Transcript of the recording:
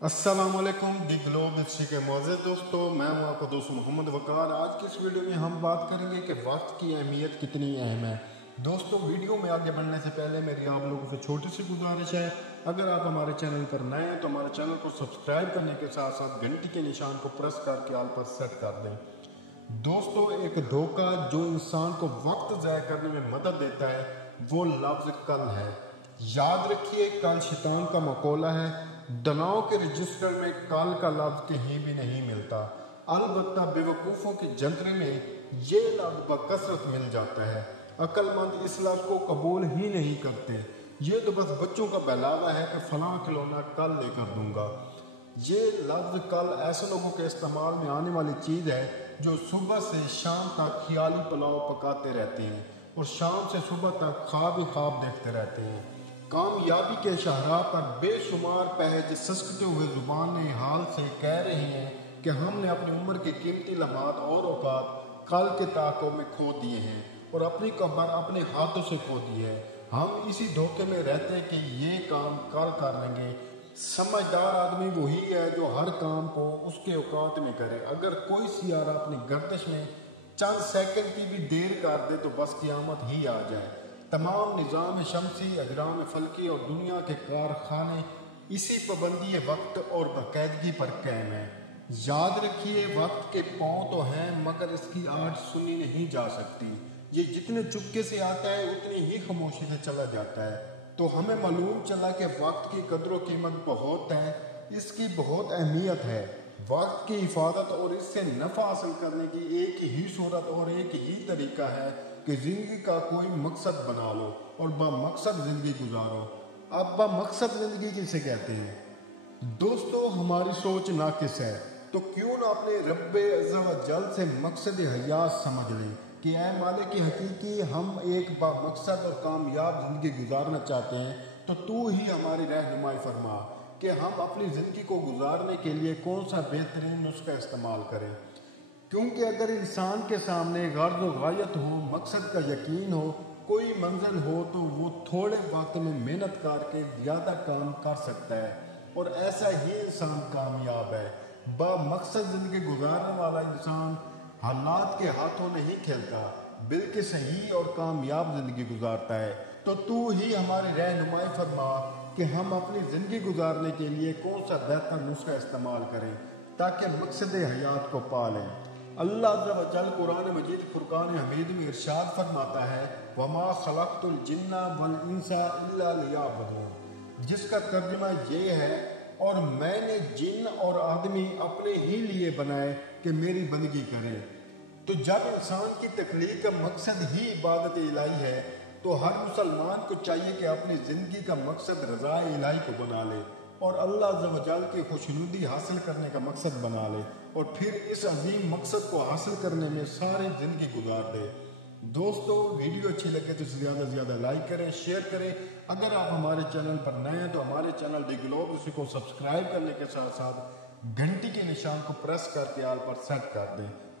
अस्सलाम वालेकुम the globe history के मौजूद दोस्तों, मैं हूं आपका दोस्त मोहम्मद वकार। आज की इस वीडियो में हम बात करेंगे कि वक्त की अहमियत कितनी अहम है। दोस्तों, वीडियो में आगे बढ़ने से पहले मेरी आप लोगों से छोटी सी गुजारिश है, अगर आप हमारे चैनल पर नए हैं तो हमारे चैनल को सब्सक्राइब करने के साथ साथ घंटी के निशान को प्रेस करके आल पर सेट कर दें। दोस्तों, एक धोखा जो इंसान को वक्त ज़ाया करने में मदद देता है वो लफ्ज़ कल है। याद रखिए, कल शैतान का मकौला है। दनाओं के रजिस्टर में कल का लफ्ज़ कहीं भी नहीं मिलता। अलबत्ता बेवकूफ़ों के जंतरे में ये लफ्ज़ बकसरत मिल जाता है। अक्लमंद इस लफ्ज़ को कबूल ही नहीं करते। ये तो बस बच्चों का बहलावा है कि फलां खिलौना कल लेकर दूंगा। ये लफ्ज़ कल ऐसे लोगों के इस्तेमाल में आने वाली चीज़ है जो सुबह से शाम तक ख्याली पुलाव पकाते रहते हैं और शाम से सुबह तक ख्वाब ही ख्वाब देखते रहते हैं। कामयाबी के शाहराह पर बेशुमार पहज सस्कते हुए ज़ुबान हाल से कह रही हैं कि हमने अपनी उम्र के कीमती लम्हात और औकात कल के ताकों में खो दिए हैं और अपनी कब्र अपने हाथों से खो दी है। हम इसी धोखे में रहते हैं कि ये काम कल कर लेंगे। समझदार आदमी वही है जो हर काम को उसके औकात में करे। अगर कोई सियारा अपनी गर्दिश में चंद सेकंड की भी देर कर दे तो बस क़यामत ही आ जाए। तमाम निज़ाम शमसी, अजराम फल्की और दुनिया के कारखाने इसी पाबंदी वक्त और बाकायदगी पर कायम है। याद रखिए, वक्त के पाँव तो हैं मगर इसकी आठ सुनी नहीं जा सकती। ये जितने चुपके से आता है उतनी ही खामोशी से चला जाता है। तो हमें मालूम चला कि वक्त की कदर व कीमत बहुत है, इसकी बहुत अहमियत है। वक्त की हिफाजत और इससे नफ़ा हासिल करने की एक ही सूरत और एक ही तरीका है कि ज़िंदगी का कोई मकसद बना लो और बामकसद ज़िंदगी गुजारो। अब बामकसद ज़िंदगी किसे कहते हैं? दोस्तों, हमारी सोच नाकिस है तो क्यों ना अपने रब्बे अज़्ज़ा व जल से मकसद हयात समझ लें कि ऐ मालिक की हकीकी, हम एक बामकसद और कामयाब ज़िंदगी गुजारना चाहते हैं तो तू ही हमारी रहनुमाई फरमा कि हम अपनी ज़िंदगी को गुजारने के लिए कौन सा बेहतरीन नुस्खा इस्तेमाल करें। क्योंकि अगर इंसान के सामने गर्ज़ व गायत हो, मकसद का यकीन हो, कोई मंजिल हो तो वो थोड़े वक्त में मेहनत करके ज़्यादा काम कर सकता है और ऐसा ही इंसान कामयाब है। बामकसद ज़िंदगी गुजारने वाला इंसान हालात के हाथों नहीं खेलता बल्कि सही और कामयाब ज़िंदगी गुजारता है। तो तू ही हमारी रहनुमाई फरमा कि हम अपनी ज़िंदगी गुजारने के लिए कौन सा बेहतर नुस्खा इस्तेमाल करें ताकि मकसद हयात को पा लें। अल्लाह अज़्ज़ा व जल कुरान मजीद फुरकान हमीद में इरशाद फरमाता है, वमा खलक़तुल जिन्ना वल इंसा इल्ला लियअबुदून, जिसका तर्जुमा ये है, और मैंने जिन और आदमी अपने ही लिए बनाए कि मेरी बंदगी करें। तो जब इंसान की तख्लीक का मकसद ही इबादत इलाही है तो हर मुसलमान को चाहिए कि अपनी ज़िंदगी का मकसद रज़ा इलाही को बना ले और अल्लाह अज़्ज़ा व जल की खुशनुदी हासिल करने का मकसद बना ले और फिर इस अजीम मकसद को हासिल करने में सारी ज़िंदगी गुजार दे। दोस्तों, वीडियो अच्छी लगे तो ज़्यादा से ज़्यादा लाइक करें, शेयर करें। अगर आप हमारे चैनल पर नए हैं तो हमारे चैनल दी ग्लोब हिस्ट्री को सब्सक्राइब करने के साथ साथ घंटी के निशान को प्रेस करके आल पर सेट कर दें।